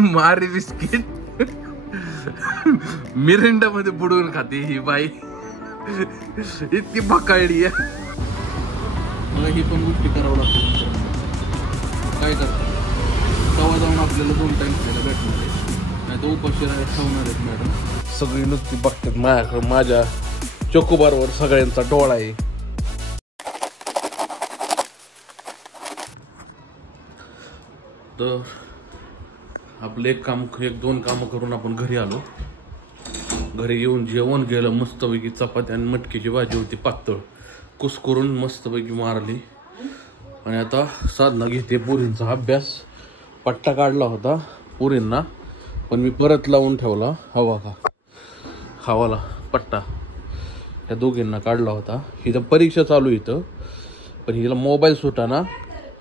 मारी biscuit Mirinda मध्ये बुडवून खाते ही बाई. इतकी बकाळली आहे. मला ही पण गोष्टी करावं लागते. काय करतात तवा जाऊन आपल्याला 2 टाइम खायला भेटणार आहे, नाही तर उपाशी ठेवणार आहेत मॅडम. सगळी नुसती बघतात माझ्याकडे. माझ्या चोकोबारवर सगळ्यांचा डोळा आहे. तर आपलं 1-2 कामं करून आपण घरी आलो. घरी येऊन जेवण गेलं मस्तपैकी. चपाती आणि मटकीची भाजी होती पातळ, कुस्करून मस्तपैकी मारली. आणि आता साधना घेते पुरींचा अभ्यास. पट्टा काढला होता पुरींना, पण मी परत लावून ठेवला. हवाला पट्टा या दोघींना काढला होता. हिचं परीक्षा चालू इथं, पण हिला मोबाईल सुटाना,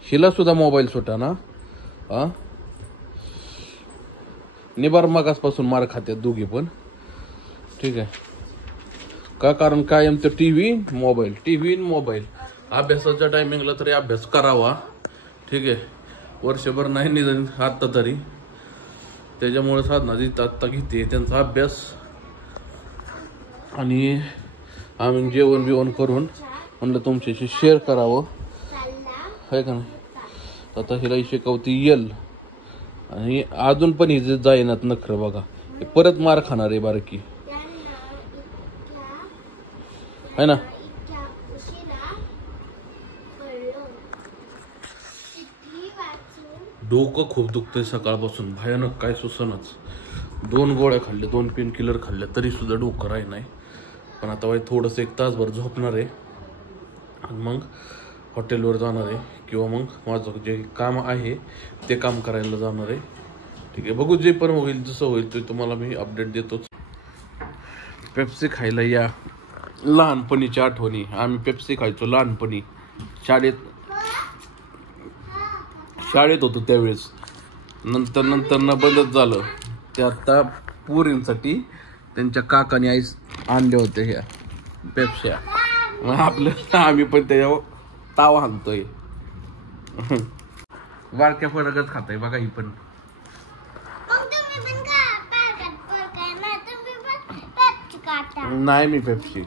हिला सुद्धा मोबाईल सुटाना. निबार मागासपासून मार खात्यात दोघी पण. ठीक आहे का? कारण कायम तर टीव्ही मोबाईल. अभ्यासाच्या टायमिंगला तरी अभ्यास करावा. ठीक आहे, वर्षभर नाही निदान आत्ता तरी. त्याच्यामुळे साधना आत्ता घेते त्यांचा अभ्यास. आणि आम्ही जेवण करून म्हणलं तुमच्याशी शेअर करावं, आहे का नाही. आता हिला शिकवती येल. आणि अजून पण हिचे जाईनात नखरं बघा. परत मार खाणार आहे बारकी, है ना. डोकं खूप दुखतंय सकाळपासून भयानक, काय सुसनच. 2 गोळ्या खाल्ल्या, 2 पेन किलर खाल्ल्या, तरी सुद्धा डोकं राही नाही. पण आता वाईट थोडंसं 1 तासभर झोपणार आहे आणि मग हॉटेलवर जाणार आहे, किंवा मग माझं जे काम आहे ते काम करायला जाणार आहे. ठीक आहे, बघू जे पण होईल, जसं होईल ते तुम्हाला मी अपडेट देतोच. पेप्सी खायला या. लहानपणीच्या आठवणी. आम्ही पेप्सी खायचो लहानपणी. शाळेत होतो त्यावेळेस. नंतर बंदच झालं. ते आता पोरींसाठी त्यांच्या काकाने आईस आणले होते ह्या पेप्स्या. मग आम्ही पण त्याच्यावर तावा आणतोय. बारक्या फरकच खाताय बघा ही पण. नाही मी पेप्सी.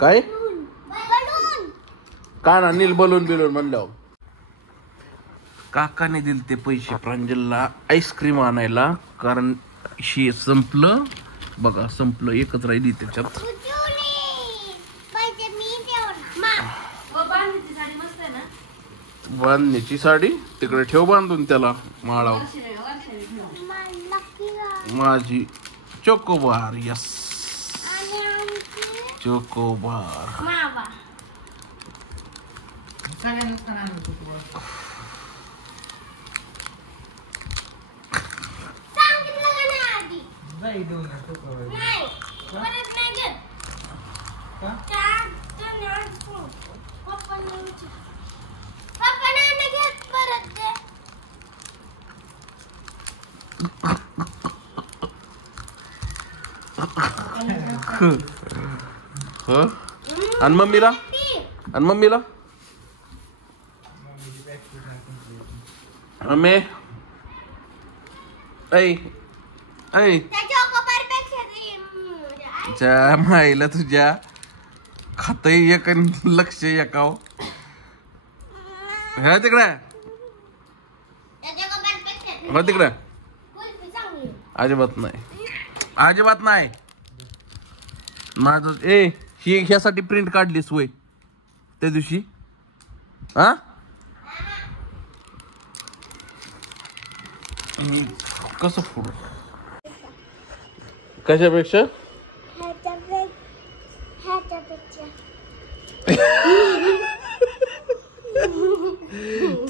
काय का ना नील बलून म्हणलं. काकाने दिले ते पैसे प्रांजलला आईस्क्रीम आणायला, कारण शी संपलं बघा, संपलं. एकच राहिली त्याच्यात. बांधण्याची साडी तिकडे ठेव बांधून त्याला माळाव. माझी चोकोबार. Yes, chocobar. आणि मम्मीला मम्मी माईला तुझ्या खातय एक लक्ष एकाव. ह्या तिकडे तिकडे अजिबात नाही. माझं ही ह्यासाठी प्रिंट काढलीस वय त्या दिवशी. कसं फुड कशापेक्षा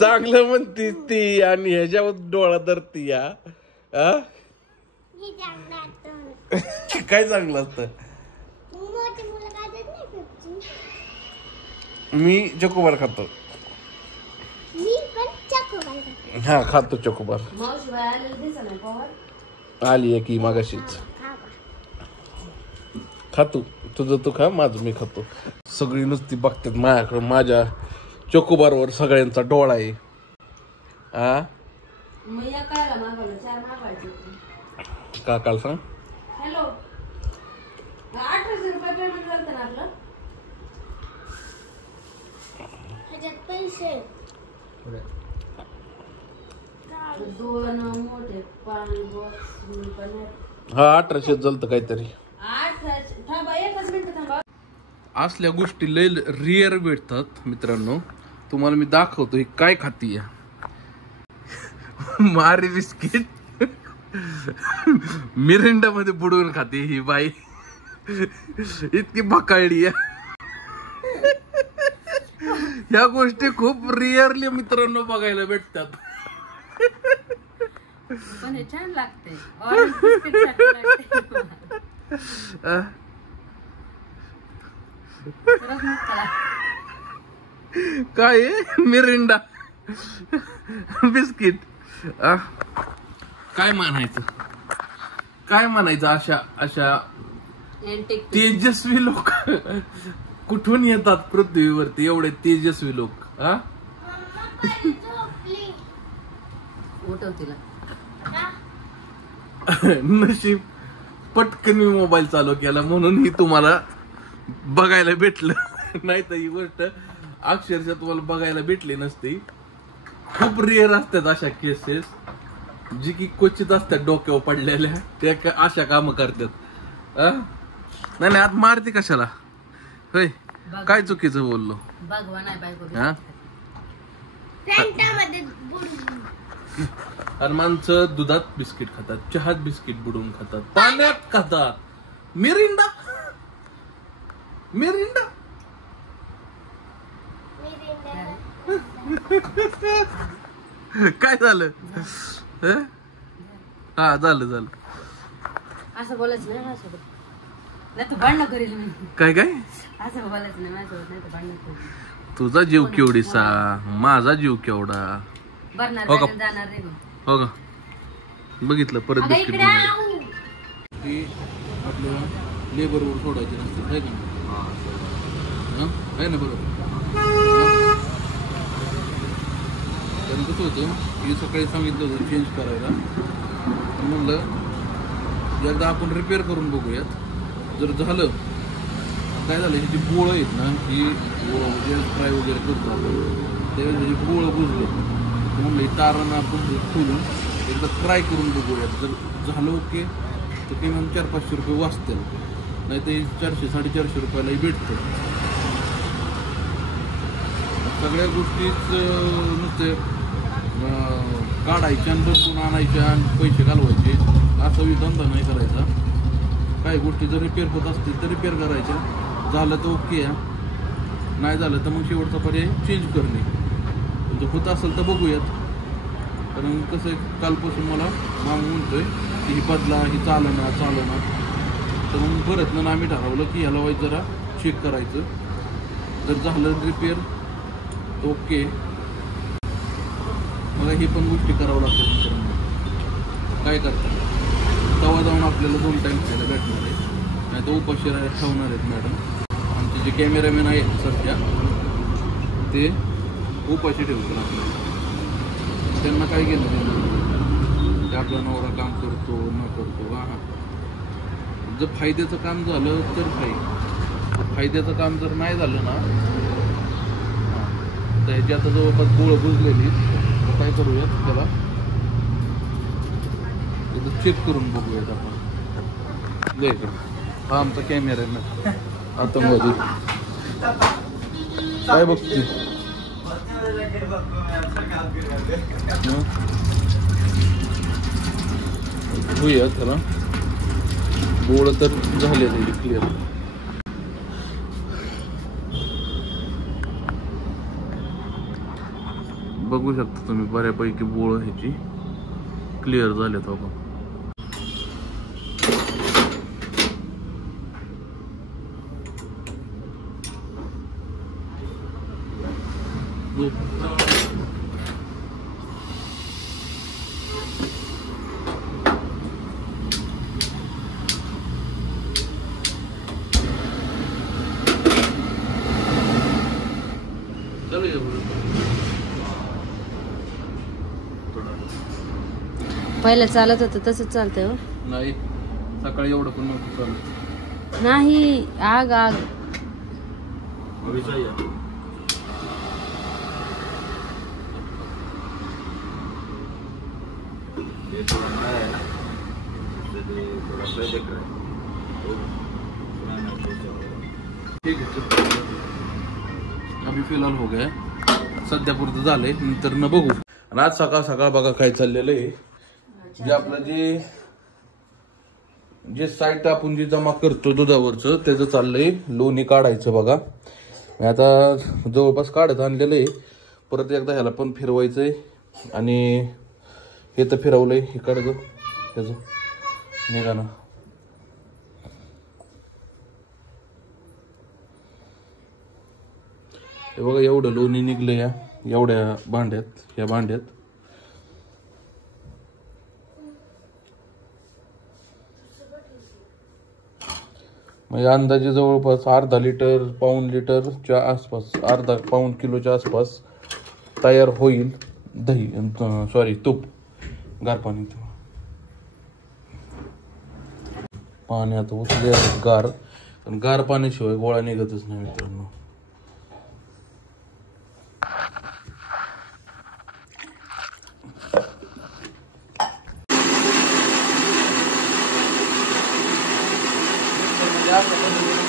चांगलं म्हणती ती, आणि ह्याच्यावर डोळा धरती या. काय चांगलं असतं. मी चोकोबार खातो. हा खातो चोकोबार. आली आहे की मागाशीच. खातो तुझं तू खा, माझं मी खातो. सगळी नुसती बघतात माझ्याकडे, माझ्या चोकोबारवर सगळ्यांचा डोळा आहे. काकाला सांग. हॅलो, 1800 रुपये पेमेंट झालं ना आपलं. पैसे 2 मोठे पाणी बॉक्स. हा 1800 झालं काहीतरी. 1800. थांबा एकच मिनिट थांबा. असल्या गोष्टी लय रिअर भेटतात मित्रांनो. तुम्हाला मी दाखवतो ही काय खाती. मारी बिस्किट मिरिंडा मध्ये बुडवून खाते ही बाई. इतकी भकाळली आहे. ह्या गोष्टी खूप रिअरली मित्रांनो बघायला भेटतात. पण हे छान लागते. ऑरेंज बिस्किट सारखं लागते. काय मिरिंडा बिस्किट. काय म्हणायचं अशा अशा तेजस्वी लोक कुठून येतात पृथ्वीवरती, एवढे तेजस्वी लोक. नशीब पटकन मी मोबाईल चालू केला म्हणून ही तुम्हाला बघायला भेटलं. नाही तर ही गोष्ट अक्षरशः तुम्हाला बघायला भेटली नसती. खूप रिअर असतात अशा केसेस, जी की क्वचित असतात डोक्यावर पडलेल्या, त्या अशा काम करतात. नाही आज मारते कशाला होय. काय चुकीचं बोललो. आणि माणसं दुधात बिस्किट खातात, चहात बिस्किट बुडवून खातात, पाण्यात खातात. मिरिंडा काय झालं. हा झालं. असं बोलायचं नाही माझ्यासोबत, नाही तर भांडण करेल मी. काय असं बोलायचं नाही माझ्यासोबत, नाही तर भांडण करेल. तुझा जीव केवढीसा, माझा जीव केवढा. हो का जाणार रे. हो का बघितलं परत बिस्किट आपल्याला लेबरवर सोडायचे नसते आहे ना बरोबर. कारण कसं होतं की सकाळी सांगितलं होतं चेंज करायला, म्हणलं एकदा आपण रिपेअर करून बघूयात. जर झालं काय झालं, ही जी बोळं आहेत ना, ही फ्राय वगैरे करतो आपण, त्यावेळेस बोळं बुजलं. म्हणलं तारानं आपण खोलून एकदा ट्राय करून बघूयात. जर झालं ओके तर ते मग 400-500 रुपये वाचतील, नाही तर 400-450 रुपयालाही भेटतं. सगळ्या गोष्टीच नुसते काढायच्या आणि बदलून आणायच्या आणि पैसे घालवायचे असा धंदा नाही करायचा. काही गोष्टी जर रिपेअर होत असतील तर रिपेअर करायच्या. झालं तर ओके, नाही झालं तर मग शेवटचा पर्याय चेंज करणे. जर होत असेल तर बघूयात. कारण कसं आहे, कालपासून मला मामा म्हणतोय की ही बदला, ही चालना. तर मग परत ना आम्ही ठरवलं की ह्याला वाईट जरा चेक करायचं. जर झालं रिपेअर तर ओके, मला ही पण गोष्टी करावं लागतात मित्रांनो. काय करतात तेव्हा जाऊन आपल्याला 2 टाईम खायला भेटणार आहे, नाही तर उपाशी ठेवणार आहेत मॅडम. आमचे जे कॅमेरामॅन आहेत सध्या ते उपाशी ठेवतील आपल्याला. त्यांना काय केलं ते आपला नवरा काम करतो न करतो. जर फायद्याचं काम झालं तर फायद्याचं काम जर नाही झालं ना, तर ह्याची आता जवळपास बोळं बुजलेली. तर काय करूयात, त्याला एकदा चेक करून बघूयात आपण. द्यायचं हा आमचा कॅमेरा आहे ना आतंकवादी. काय बघते होऊया त्याला. बोळ तर झाले क्लिअर. बघू शकता तुम्ही बऱ्यापैकी बोळ ह्याची क्लिअर झालेत. आपण चल पहिलं चालत होतं तसंच चालतंय हो. नाही सकाळी एवढं पण नव्हतं चालत. नाही आग आग ठीक आहे अभी फिलहाल हो गया सध्या पुरतं झालंय नंतर न बघू. आणि आज सकाळ सकाळ बघा काय चाललेलं आहे जे आपलं जे साईट आपण जे जमा करतो दुधावरचं त्याचं चाललंय लोणी काढायचं बघा. आता जवळपास काढत आणलेलं आहे. परत एकदा ह्याला पण फिरवायचंय आणि हे तर फिरवलंय हे काढतो त्याचं निघा ना. हे बघा एवढं लोणी निघलं या एवढ्या भांड्यात या भांड्यात. म्हणजे अंदाजे जवळपास अर्धा लिटर पाऊण लिटरच्या आसपास अर्धा पाऊण किलोच्या आसपास तयार होईल दही सॉरी तूप गार पाणी. पाण्यात उचले गार पण गार पाण्याशिवाय गोळा निघतच नाही मित्रांनो.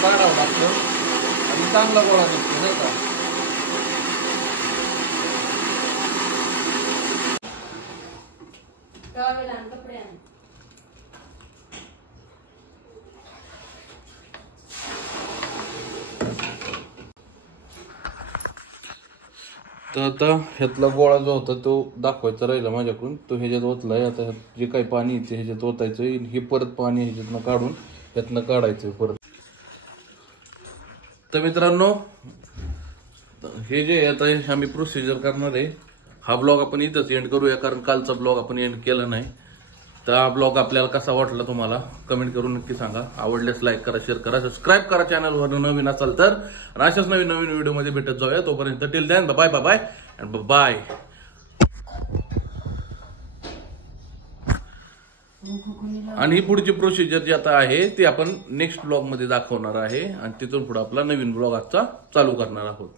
काढावं लागतं आणि चांगला गोळा निघतो नाही का. तर आता ह्यातला गोळा जो होता तो दाखवायचा राहिला माझ्याकडून. तो ह्याच्यात ओतलाय. आता जे काही पाणी येते ह्याच्यात ओतायचं. हे परत पाणी ह्याच्यातनं काढून ह्यातनं काढायचं परत. तर मित्रांनो हे जे आता आम्ही प्रोसिजर करणार आहे हा ब्लॉग आपण इथंच एंड करूया कारण कालचा ब्लॉग आपण एंड केला नाही. तर हा ब्लॉग आपल्याला कसा वाटला तुम्हाला कमेंट करून नक्की सांगा. आवडल्यास लाईक करा शेअर करा सबस्क्राईब करा चॅनलवर नवीन असाल तर. आणि अशाच नवीन नवीन व्हिडिओ मध्ये भेटत जाऊया. तोपर्यंत till then bye bye bye and bye. आणि ही पुढची प्रोसिजर जी आता आहे ती आपण नेक्स्ट ब्लॉग मध्ये दाखवणार आहे आणि तिथून पुढे आपला नवीन ब्लॉग आजचा चालू करणार आहोत.